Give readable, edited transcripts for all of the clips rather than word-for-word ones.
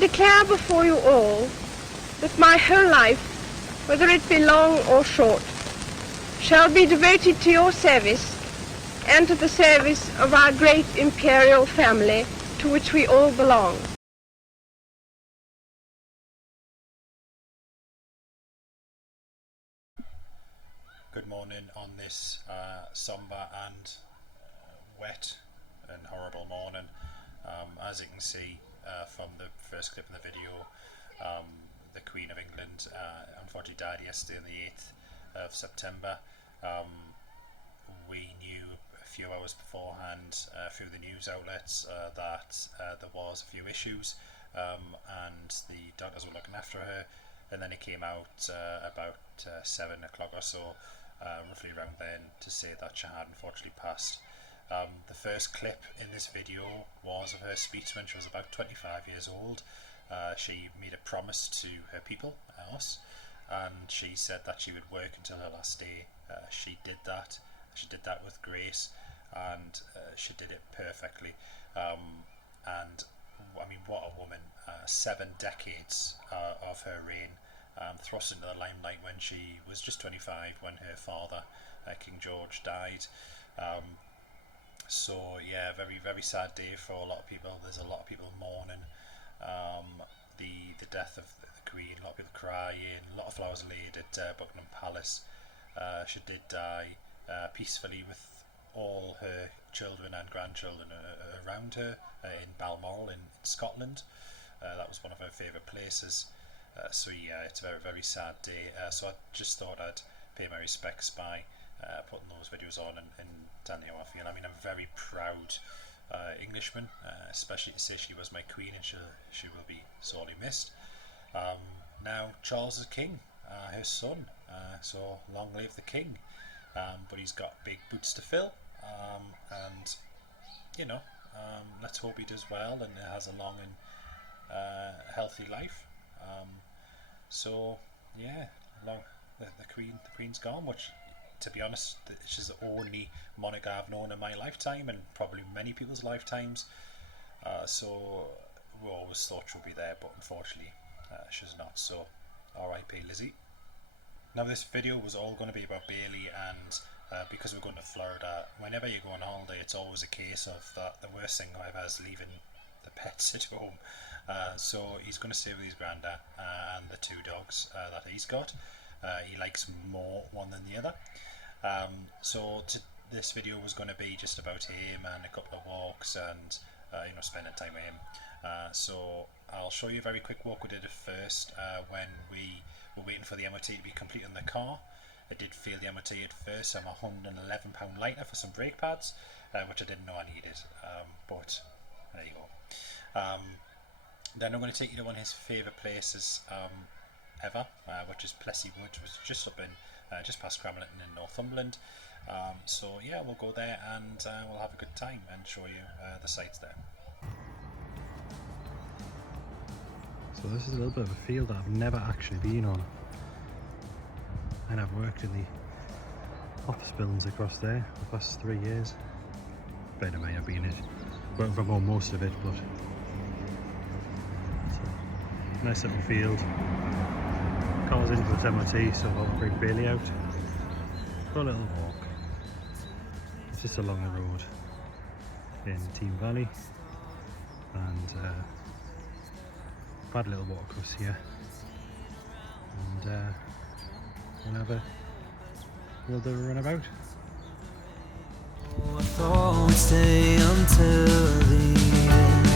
declare before you all that my whole life, whether it be long or short, shall be devoted to your service and to the service of our great imperial family to which we all belong. Good morning on this sombre and wet and horrible morning. As you can see from the first clip in the video, the Queen of England unfortunately died yesterday on the 8th of September. We knew a few hours beforehand through the news outlets that there was a few issues and the doctors were looking after her, and then it came out about 7 o'clock or so, roughly around then, to say that she had unfortunately passed. The first clip in this video was of her speech when she was about 25 years old. She made a promise to her people, us, and she said that she would work until her last day. She did that. She did that with grace, and she did it perfectly. And I mean, what a woman! 7 decades of her reign, thrust into the limelight when she was just 25, when her father, King George, died. So yeah, very, very sad day for a lot of people. There's a lot of people mourning the death of the Queen. A lot of people crying. A lot of flowers laid at Buckingham Palace. She did die peacefully with all her children and grandchildren around her in Balmoral in Scotland. That was one of her favourite places. So yeah, it's a very, very sad day. So I just thought I'd pay my respects by putting those videos on and telling you how I feel. I mean, I'm a very proud Englishman, especially to say she was my queen, and she will be sorely missed. Now Charles is king, her son, so long live the king. But he's got big boots to fill, and you know, let's hope he does well and has a long and healthy life. So yeah, the queen's gone, which, to be honest, she's the only monarch I've known in my lifetime, and probably many people's lifetimes. So we always thought she'll be there, but unfortunately she's not. So R.I.P. Lizzie. Now this video was all going to be about Bailey, and because we're going to Florida, whenever you go on holiday, it's always a case of that the worst thing ever is leaving the pets at home. So he's going to stay with his granddad and the 2 dogs that he's got. He likes more one than the other. So this video was going to be just about him and a couple of walks and you know, spending time with him. So I'll show you a very quick walk we did at first when we were waiting for the MOT to be complete on the car. I did fail the MOT at first. I'm £111 lighter for some brake pads, which I didn't know I needed, but there you go. Then I'm going to take you to one of his favourite places ever, which is Plessey Woods, which is just up in just past Cramlington in Northumberland. So yeah, we'll go there and we'll have a good time and show you the sights there. So this is a little bit of a field that I've never actually been on, and I've worked in the office buildings across there the past 3 years. Better may have been it, working from home most of it, but it's a nice little field. Car's in for its MOT, so I'll bring Bailey out for a little walk. It's just along the road in Team Valley, and bad little walk across here, and we'll have a little bit of a run about. I thought we'd stay until the end.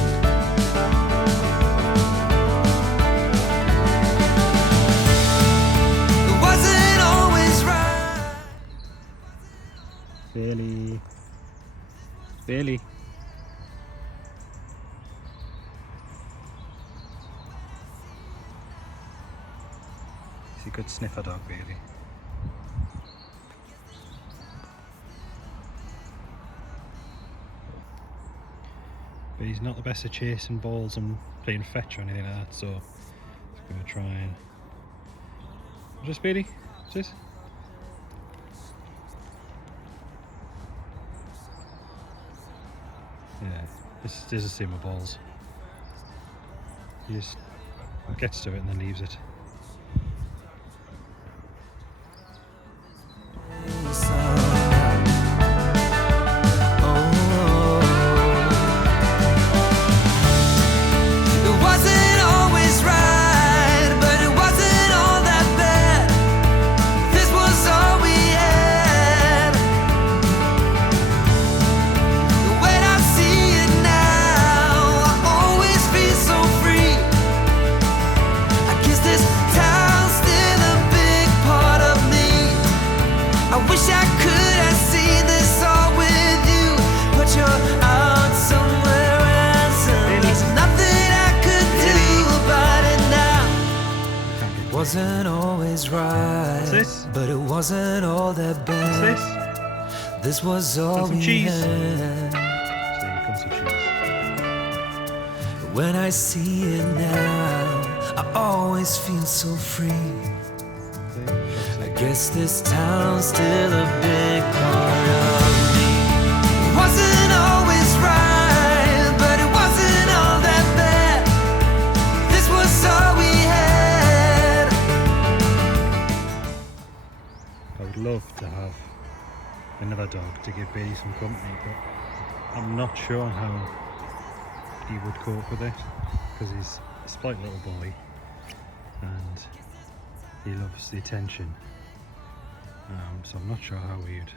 It wasn't always right. Bailey. He's a good sniffer dog, Bailey. But he's not the best at chasing balls and playing fetch or anything like that, so he's going to try and... Just Bailey? Just? Yeah, this is the same with balls. He just gets to it and then leaves it. Wasn't always right, this? but it wasn't all that What's bad. this? This was all some we cheese. had. So here comes the cheese. When I see it now, I always feel so free. I guess this town's still a big part of me. Wasn't always right, but it wasn't all that bad. This was all we had. I would love to have another dog to give Bailey some company, but I'm not sure how he would cope with it, because he's a slight little boy and he loves the attention. So I'm not sure how he'd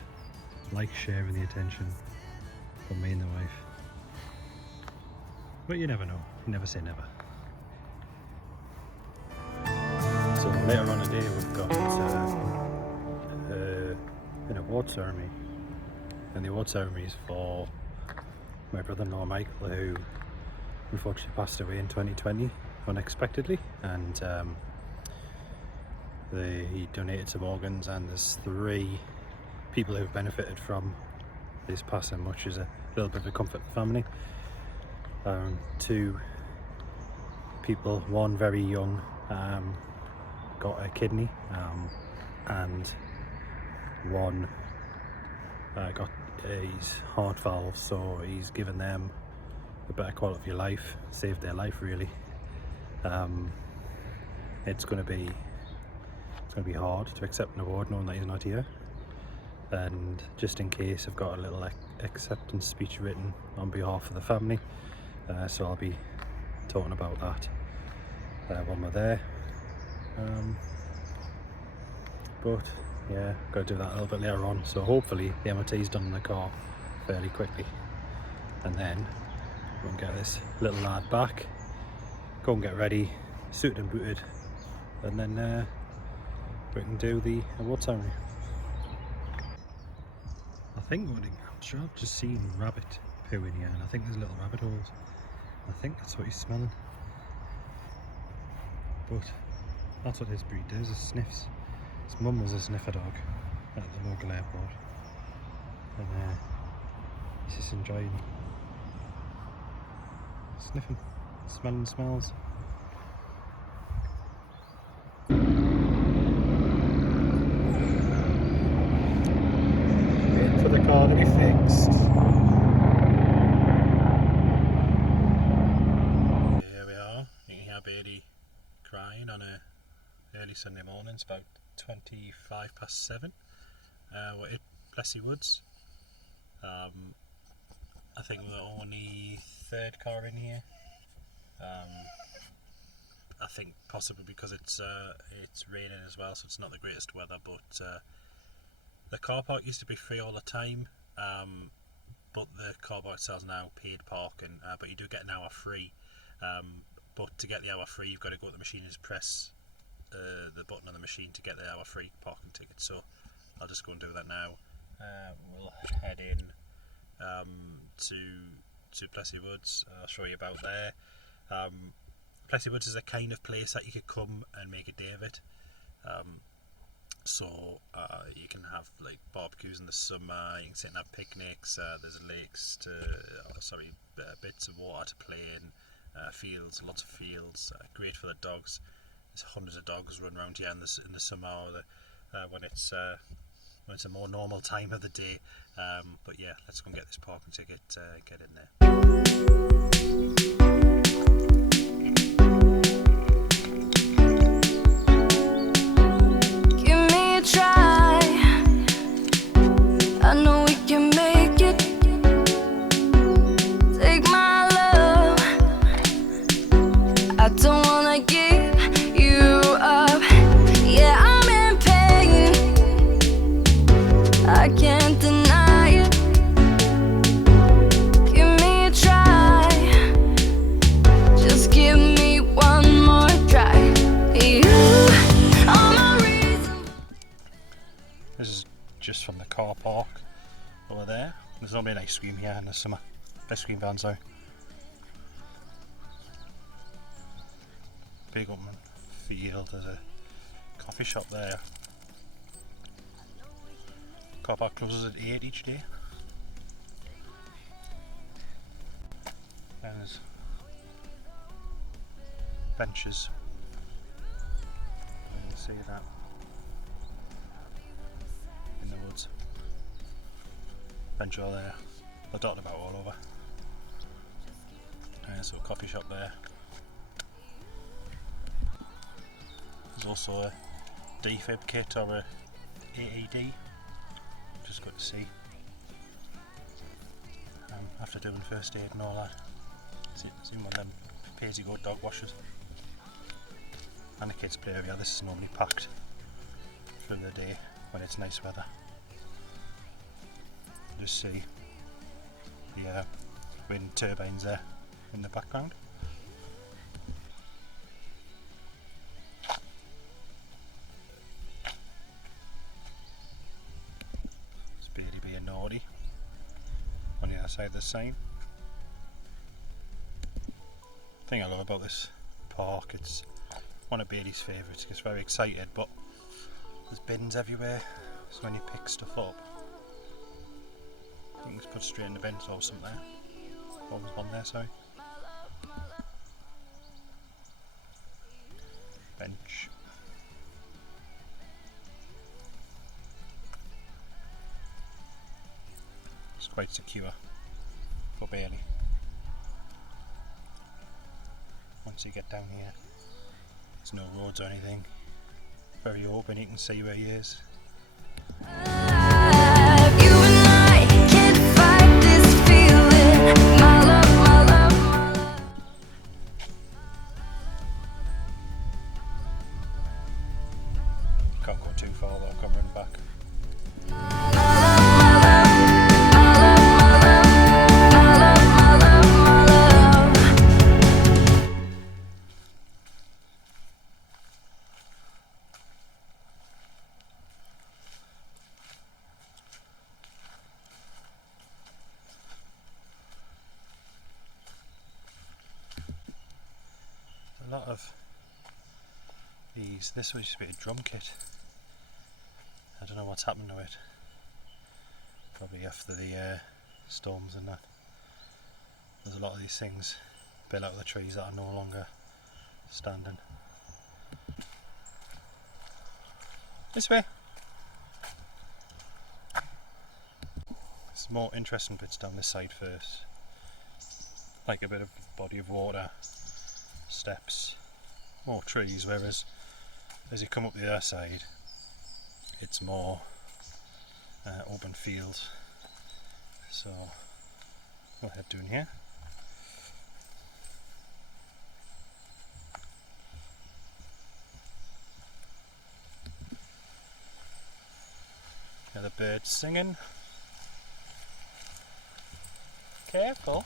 like sharing the attention from me and the wife. But you never know. You never say never. So later on today we've got an award ceremony, and the award ceremony is for my brother-in-law Michael, who unfortunately passed away in 2020 unexpectedly, and he donated some organs, and there's 3 people who've benefited from his passing, which is a little bit of a comfort to the family. 2 people, one very young, got a kidney, and one got his heart valve, so he's given them a better quality of life, saved their life really. It's going to be hard to accept an award knowing that he's not here, and just in case, I've got a little acceptance speech written on behalf of the family, so I'll be talking about that when we're there. But yeah, got to do that a little bit later on, so hopefully the MOT's done in the car fairly quickly, and then we can get this little lad back, go and get ready, suited and booted, and then we can do the award ceremony. I think I'm sure I've just seen rabbit poo in here, and I think there's little rabbit holes. I think that's what he's smelling. But that's what his breed does, is sniffs. His mum was a sniffer dog at the local airport, and he's just enjoying sniffing, smelling smells. Wait for the car to be fixed. Here we are. You can hear Bailey crying on a early Sunday morning. It's about 7:25. We're at Plessey Woods. I think we're the only 3rd car in here. I think possibly because it's raining as well, so it's not the greatest weather, but the car park used to be free all the time, but the car park itself is now paid parking, but you do get an hour free, but to get the hour free you've got to go to the machine and just press the button on the machine to get the hour free parking ticket. So I'll just go and do that now. We'll head in to Plessey Woods. I'll show you about there. Plessey Woods is a kind of place that you could come and make a day of it. So you can have like barbecues in the summer, you can sit and have picnics, there's lakes to, bits of water to play in, fields, lots of fields, great for the dogs. There's hundreds of dogs run around here in the summer, or when it's a more normal time of the day. But yeah, let's go and get this parking ticket, get in there. I don't wanna give you up. Yeah, I'm in pain, I can't deny it. Give me a try, just give me one more try. You are my reason. This is just from the car park over there. There's normally an ice cream here in the summer. Ice cream van, sorry. Big open field, there's a coffee shop there. Car park closes at 8 each day. And there's benches. You can see that in the woods. Bench over there. They're dotted about all over. And there's a coffee shop there. There's also a defib kit or a AED. Just good to see. After doing first aid and all that. Seen one of them pay-as-you-go dog washers. And the kids play area. This is normally packed through the day when it's nice weather. Just see the wind turbines there in the background. It's Beardy being naughty on the other side of the sign. The thing I love about this park, it's one of Beardy's favourites. He gets very excited, but there's bins everywhere, so when you pick stuff up, you can just put straight in the bin. So something there. Oh, there's one there, sorry. Bench. It's quite secure for Bailey. Once you get down here, there's no roads or anything. Very open, you can see where he is. Can't go too far though, come running back. A lot of these, this was just a bit of drum kit. I don't know what's happened to it. Probably after the storms and that. There's a lot of these things built out of the trees that are no longer standing. This way. There's more interesting bits down this side first. Like a bit of body of water, steps, more trees, whereas as you come up the other side it's more open fields. So what we're doing here, the birds singing. Careful.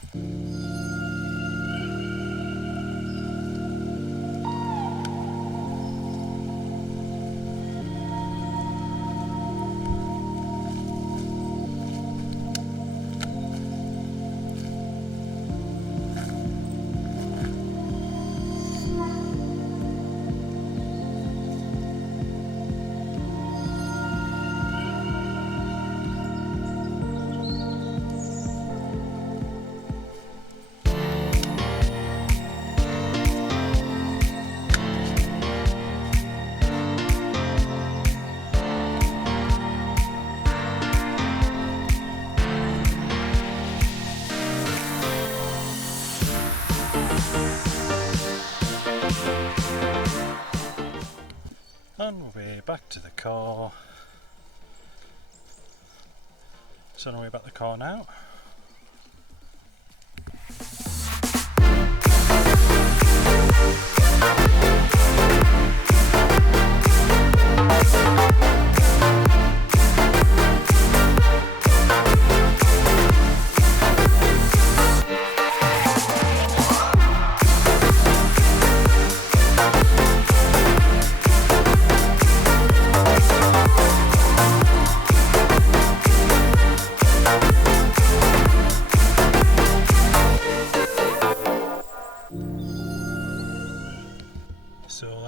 And we're back to the car. So now we're back to the car now.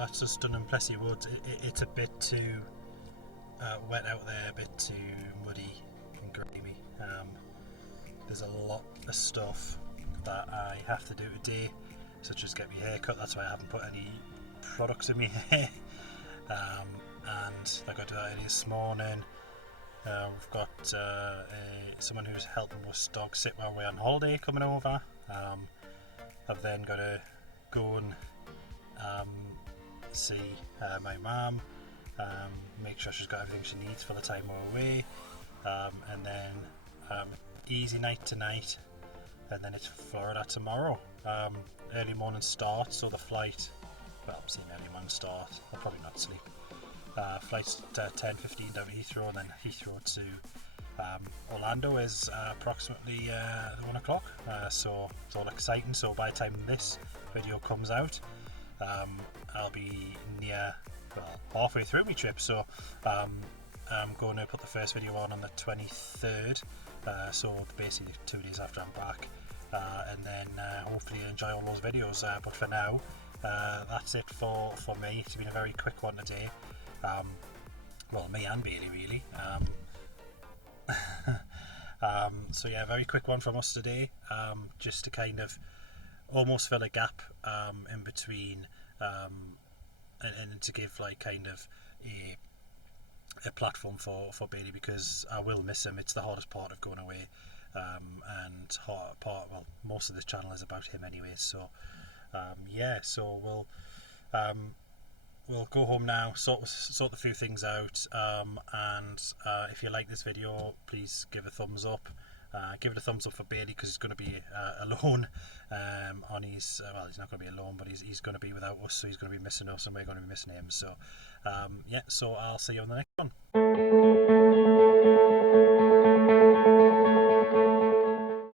that's just done in Plessey Woods. It's a bit too wet out there, a bit too muddy and grimy. There's a lot of stuff that I have to do today, such as get my hair cut. That's why I haven't put any products in my hair. And I got to do that early this morning. We've got someone who's helping us dog sit while we're on holiday coming over. I've then got to go and see my mum, make sure she's got everything she needs for the time we're away, and then easy night tonight, and then it's Florida tomorrow. Early morning start, so the flight, well, I'm saying early morning start, I'll probably not sleep. Flight's 10:15 down to Heathrow, and then Heathrow to Orlando is approximately 1 o'clock, so it's all exciting. So by the time this video comes out, I'll be halfway through my trip, so I'm going to put the first video on the 23rd, so basically 2 days after I'm back, and then hopefully enjoy all those videos, but for now, that's it for me. It's been a very quick one today. Well, me and Bailey really. So yeah, very quick one from us today, just to kind of almost fill a gap in between, and to give like kind of a platform for Bailey, because I will miss him. It's the hardest part of going away, and well, most of this channel is about him anyway. So yeah, so we'll go home now, sort a few things out, and if you like this video, please give a thumbs up. Give it a thumbs up for Bailey, because he's going to be alone on his, well, he's not going to be alone, but he's going to be without us, so he's going to be missing us and we're going to be missing him. So yeah, so I'll see you on the next one.